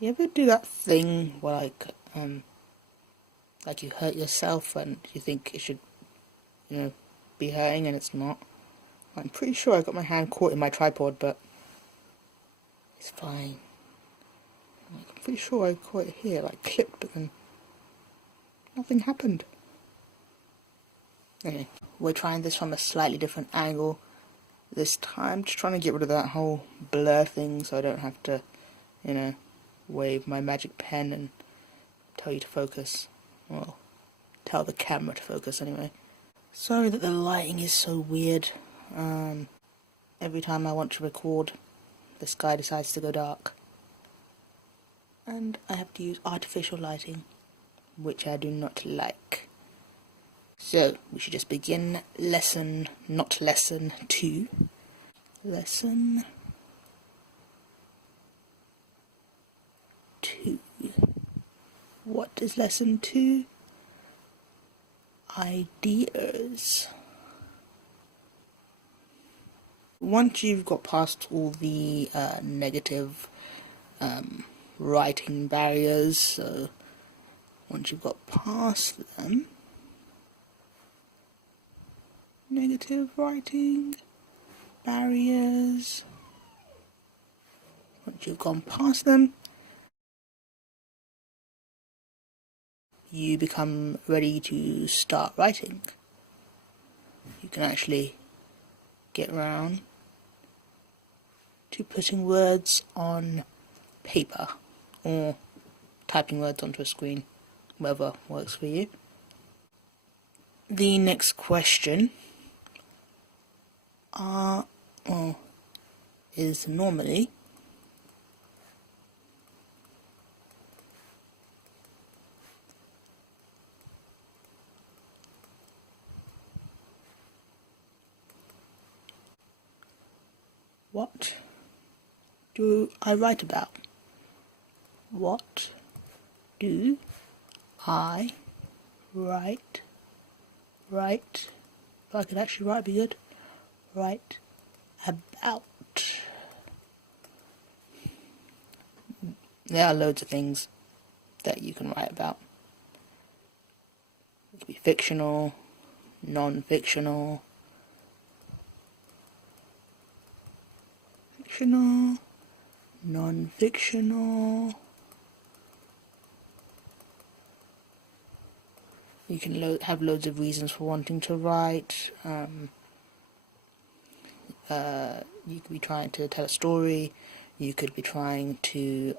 You ever do that thing where like you hurt yourself and you think it should, be hurting and it's not? I'm pretty sure I got my hand caught in my tripod, but it's fine. I'm pretty sure I caught it here, like clipped, but then nothing happened. Anyway, we're trying this from a slightly different angle this time, just trying to get rid of that whole blur thing so I don't have to, wave my magic pen and tell you to focus. Well, tell the camera to focus anyway. Sorry that the lighting is so weird. Every time I want to record, the sky decides to go dark. And I have to use artificial lighting, which I do not like. So, we should just begin lesson 2. Lesson 2. What is lesson 2? Ideas. Once you've got past all the negative writing barriers, so once you've got past them, negative writing barriers, once you've gone past them, you become ready to start writing. You can actually get around to putting words on paper or typing words onto a screen, whatever works for you. The next question is normally what do I write about? What do I write? If I could actually write, be good. Write about. There are loads of things that you can write about. It could be fictional, non-fictional, fictional, non-fictional. You can have loads of reasons for wanting to write. You could be trying to tell a story. You could be trying to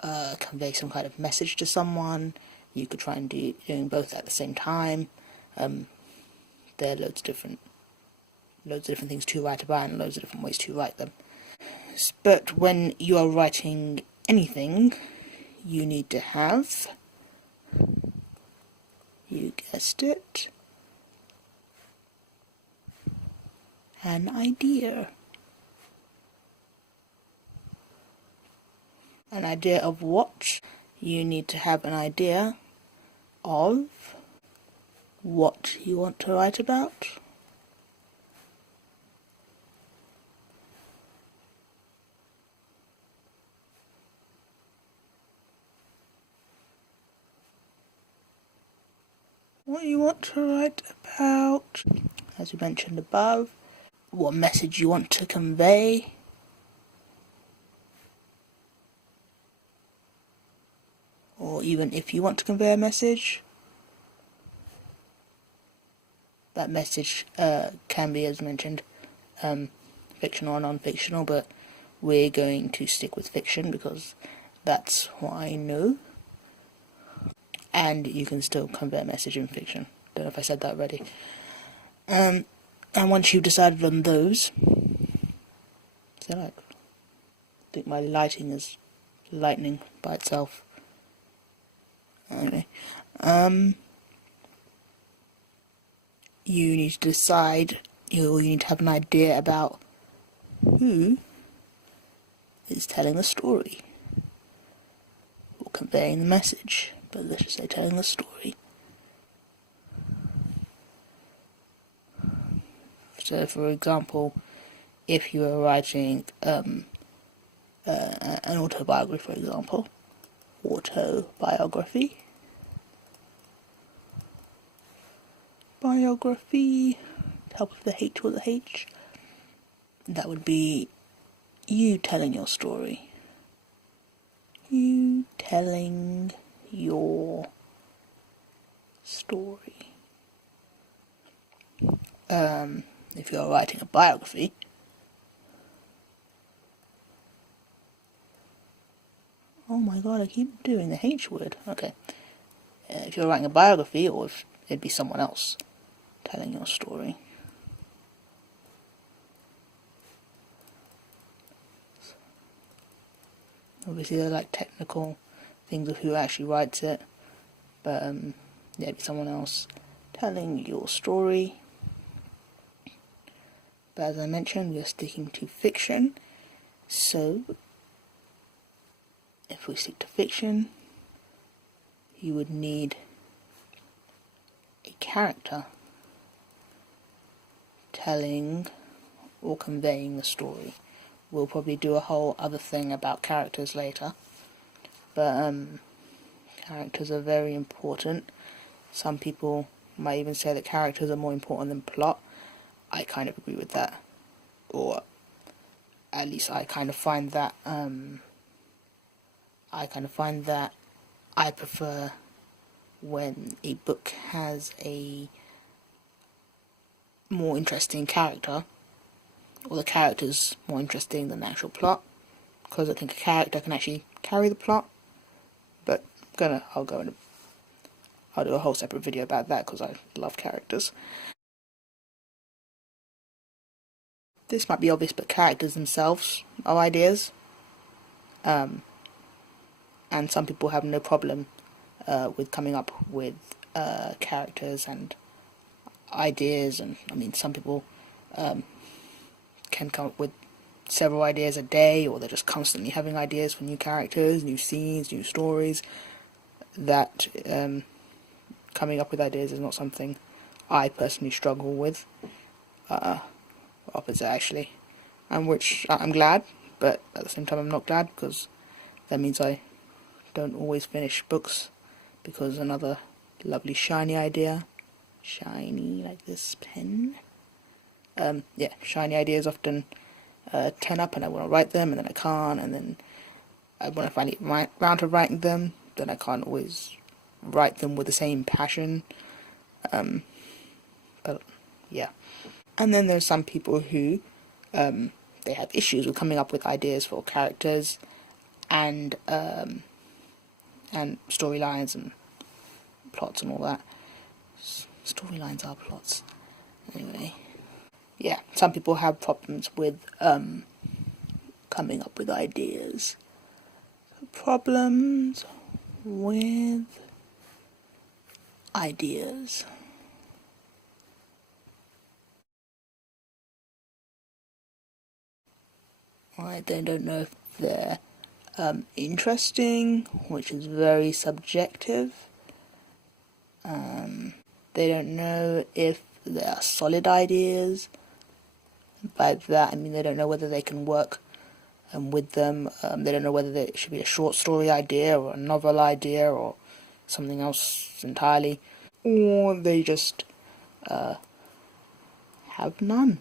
convey some kind of message to someone. You could try and doing both at the same time. There are loads of different things to write about and loads of different ways to write them. But when you are writing anything, you need to have, you guessed it, an idea. An idea of what? You need to have an idea of what you want to write about. What you want to write about, as we mentioned above, what message you want to convey, or even if you want to convey a message, that message can be, as mentioned, fictional or non-fictional, but we're going to stick with fiction because that's what I know. And you can still convey a message in fiction. Don't know if I said that already. And once you've decided on those, so I think my lighting is lightning by itself. Anyway, you need to decide, you need to have an idea about who is telling the story or conveying the message, but let's just say telling the story. So, for example, if you are writing an autobiography, for example. Autobiography. Biography. Help with the H or the H. That would be you telling your story. You telling your story. If you're writing a biography, oh my god, I keep doing the H word. Okay. If you're writing a biography, or if it'd be someone else telling your story. Obviously, they're like technical things of who actually writes it, but yeah, it'd be someone else telling your story. But as I mentioned, we're sticking to fiction, so if we stick to fiction, you would need a character telling or conveying the story. We'll probably do a whole other thing about characters later, but characters are very important. Some people might even say that characters are more important than plot. I kind of agree with that, or at least I kind of find that I prefer when a book has a more interesting character, or the character's more interesting than the actual plot, because I think a character can actually carry the plot. But I'll do a whole separate video about that because I love characters. This might be obvious, but characters themselves are ideas, and some people have no problem with coming up with characters and ideas, and I mean some people can come up with several ideas a day, or they're just constantly having ideas for new characters, new scenes, new stories. That coming up with ideas is not something I personally struggle with. Opposite actually, and which I'm glad, but at the same time I'm not glad, because that means I don't always finish books, because another lovely shiny idea, shiny like this pen, yeah, shiny ideas often turn up and I want to write them and then I can't, and then when I finally get round to writing them, then I can't always write them with the same passion, but yeah. And then there's some people who they have issues with coming up with ideas for characters and storylines and plots and all that. Storylines are plots. Anyway, yeah, some people have problems with coming up with ideas. Problems with ideas. I don't know if they're interesting, which is very subjective. They don't know if they are solid ideas. By that I mean they don't know whether they can work with them. They don't know whether it should be a short story idea or a novel idea or something else entirely. Or they just have none.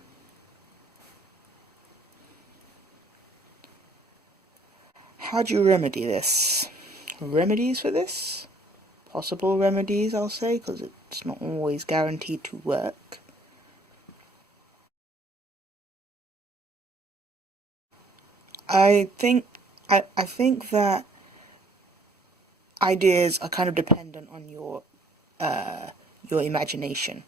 How do you remedy this? Remedies for this? Possible remedies, I'll say, because it's not always guaranteed to work. I think that ideas are kind of dependent on your imagination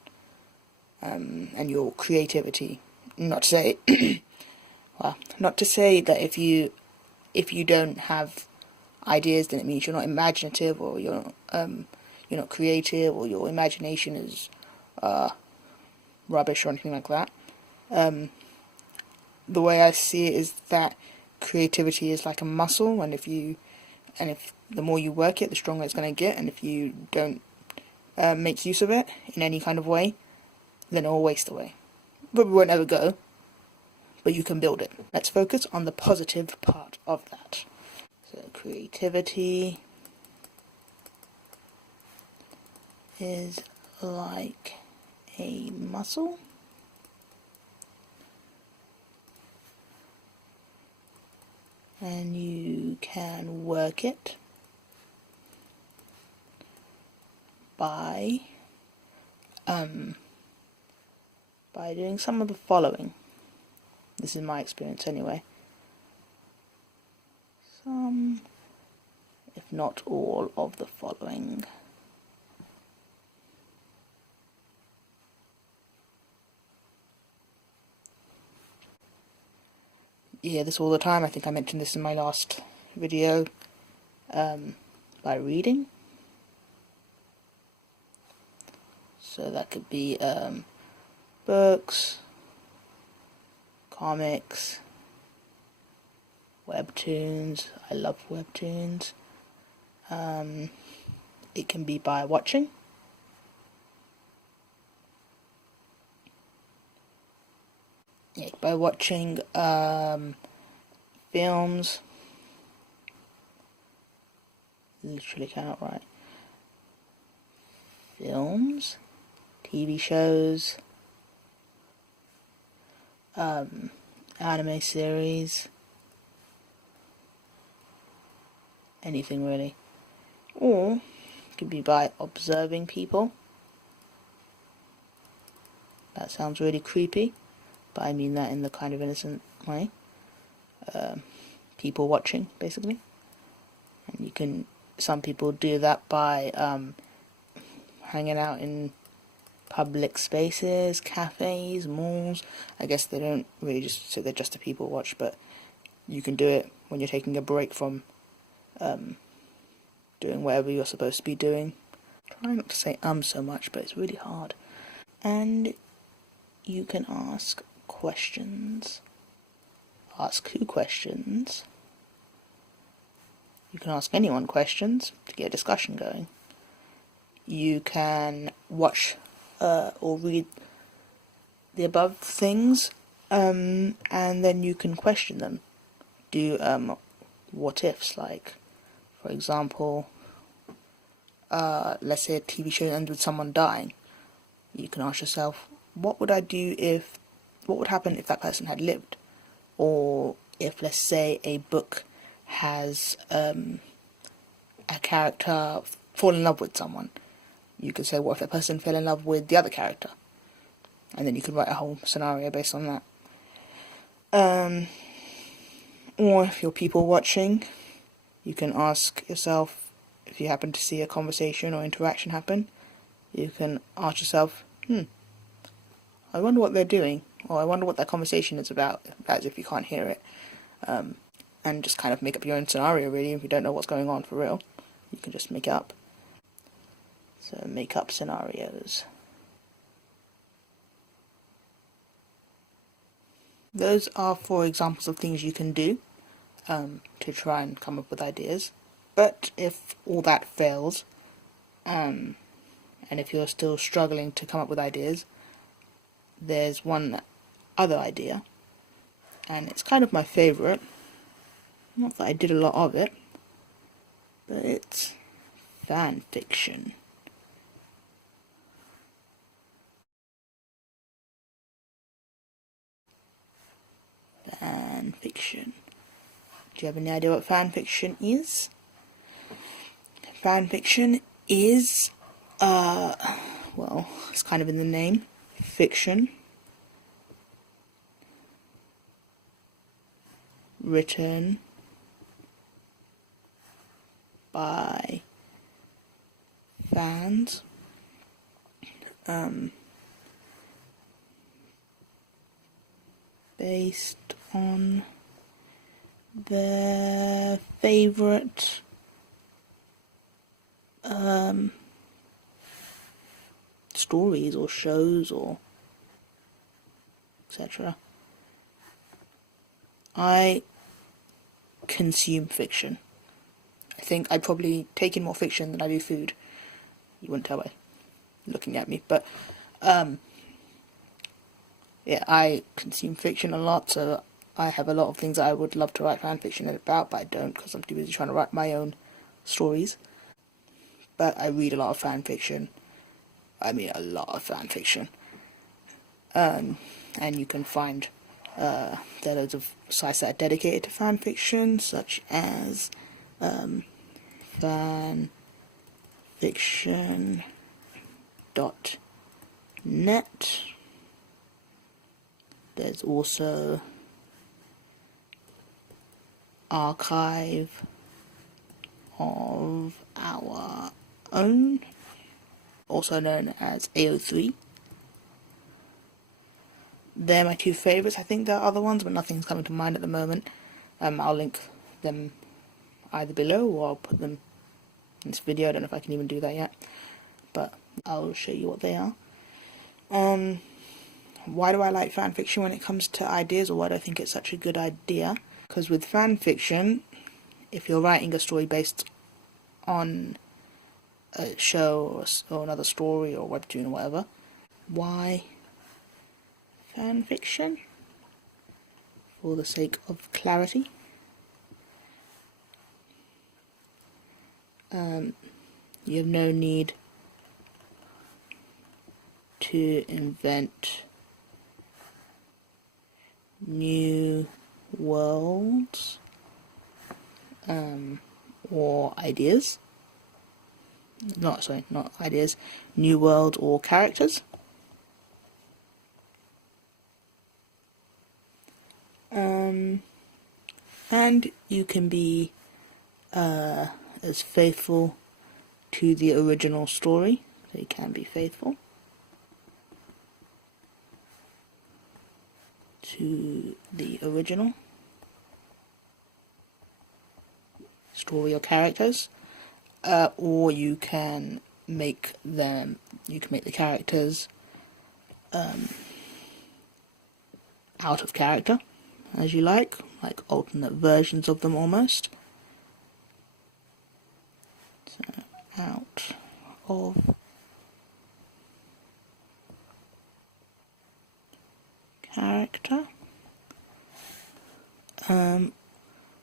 and your creativity. Not to say, well, not to say that if you don't have ideas, then it means you're not imaginative, or you're not creative, or your imagination is rubbish or anything like that. The way I see it is that creativity is like a muscle, and if the more you work it, the stronger it's going to get, and if you don't make use of it in any kind of way, then it will waste away. But we won't ever go, but you can build it. Let's focus on the positive part of that. So creativity is like a muscle. And you can work it by doing some of the following. This is my experience anyway. Some, if not all, of the following. You hear this all the time. I think I mentioned this in my last video. By reading. So that could be books, comics, webtoons. I love webtoons. It can be by watching. Yeah, by watching films. Literally cannot write. Films, TV shows, anime series, anything really. Or it could be by observing people. That sounds really creepy, but I mean that in the kind of innocent way. People watching, basically. And you can, some people do that by hanging out in public spaces, cafes, malls. I guess they don't really just sit there just to people watch, but you can do it when you're taking a break from doing whatever you're supposed to be doing. Try not to say so much, but it's really hard. And you can ask questions. Ask who questions? You can ask anyone questions to get a discussion going. You can watch or read the above things, and then you can question them. Do what ifs, like, for example, let's say a TV show ends with someone dying. You can ask yourself, what would happen if that person had lived? Or if, let's say, a book has a character fall in love with someone, you could say, what if that person fell in love with the other character? And then you could write a whole scenario based on that. Or if you're people watching, you can ask yourself, if you happen to see a conversation or interaction happen, you can ask yourself, I wonder what they're doing, or I wonder what that conversation is about, as if you can't hear it. And just kind of make up your own scenario, really. If you don't know what's going on for real, you can just make it up. So make up scenarios. Those are 4 examples of things you can do to try and come up with ideas. But if all that fails, and if you're still struggling to come up with ideas, there's one other idea, and it's kind of my favourite. Not that I did a lot of it, but it's fan fiction. Fan fiction. Do you have any idea what fan fiction is? Fan fiction is, well, it's kind of in the name, fiction, written by fans, based on their favourite stories or shows or etc. I consume fiction. I think I'd probably take in more fiction than I do food. You wouldn't tell by looking at me, but yeah, I consume fiction a lot, so I have a lot of things that I would love to write fanfiction about, but I don't because I'm too busy trying to write my own stories. But I read a lot of fanfiction. I mean, a lot of fanfiction. And you can find there are loads of sites that are dedicated to fanfiction, such as fanfiction.net. There's also Archive of Our Own, also known as AO3. They're my two favourites. I think there are other ones, but nothing's coming to mind at the moment. I'll link them either below or I'll put them in this video. I don't know if I can even do that yet, but I'll show you what they are. Why do I like fanfiction when it comes to ideas, or why do I think it's such a good idea? Because with fanfiction, if you're writing a story based on a show or another story or webtoon or whatever, why fanfiction? For the sake of clarity. You have no need to invent new worlds or ideas. Not ideas, new world or characters. And you can be as faithful to the original story, so you can be faithful to the original story or characters, or you can make the characters out of character, as you like alternate versions of them almost. So, out of character.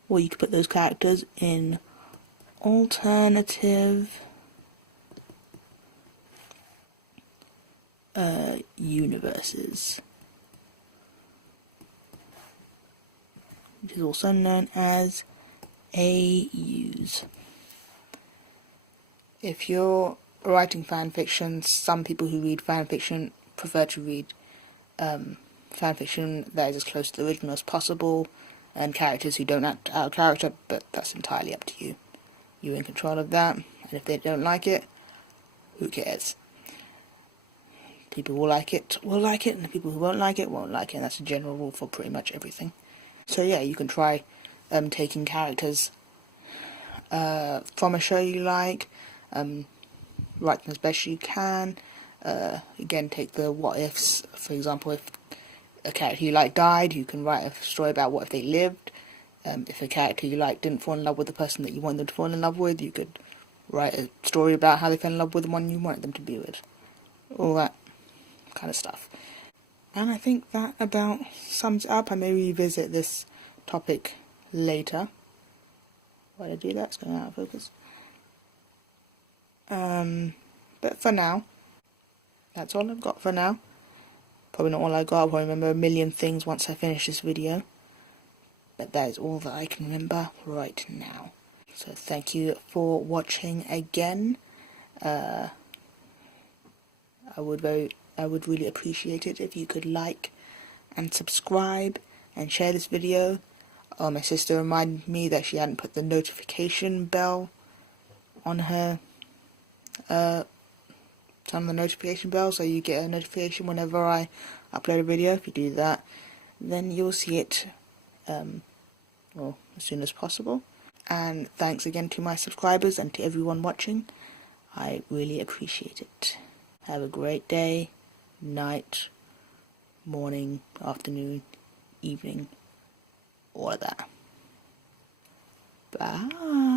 Or you could put those characters in alternative universes, which is also known as AUs. If you're writing fanfiction, some people who read fanfiction prefer to read fanfiction that is as close to the original as possible, and characters who don't act out of character, but that's entirely up to you. You're in control of that, and if they don't like it, who cares? People will like it, and the people who won't like it, and that's a general rule for pretty much everything. So yeah, you can try taking characters from a show you like, write them as best you can. Again, take the what ifs. For example, if a character you like died, you can write a story about what if they lived. If a character you like didn't fall in love with the person that you want them to fall in love with, you could write a story about how they fell in love with the one you wanted them to be with. All that kind of stuff. And I think that about sums it up. I may revisit this topic later. Why did I do that? It's going out of focus. But for now, that's all I've got for now. Probably not all I got. I'll probably remember a million things once I finish this video. But that is all that I can remember right now. So thank you for watching again. I would really appreciate it if you could like and subscribe and share this video. My sister reminded me that she hadn't put the notification bell on her turn on the notification bell so you get a notification whenever I upload a video. If you do that, then you'll see it well, as soon as possible. And thanks again to my subscribers and to everyone watching. I really appreciate it. Have a great day, night, morning, afternoon, evening, all of that. Bye.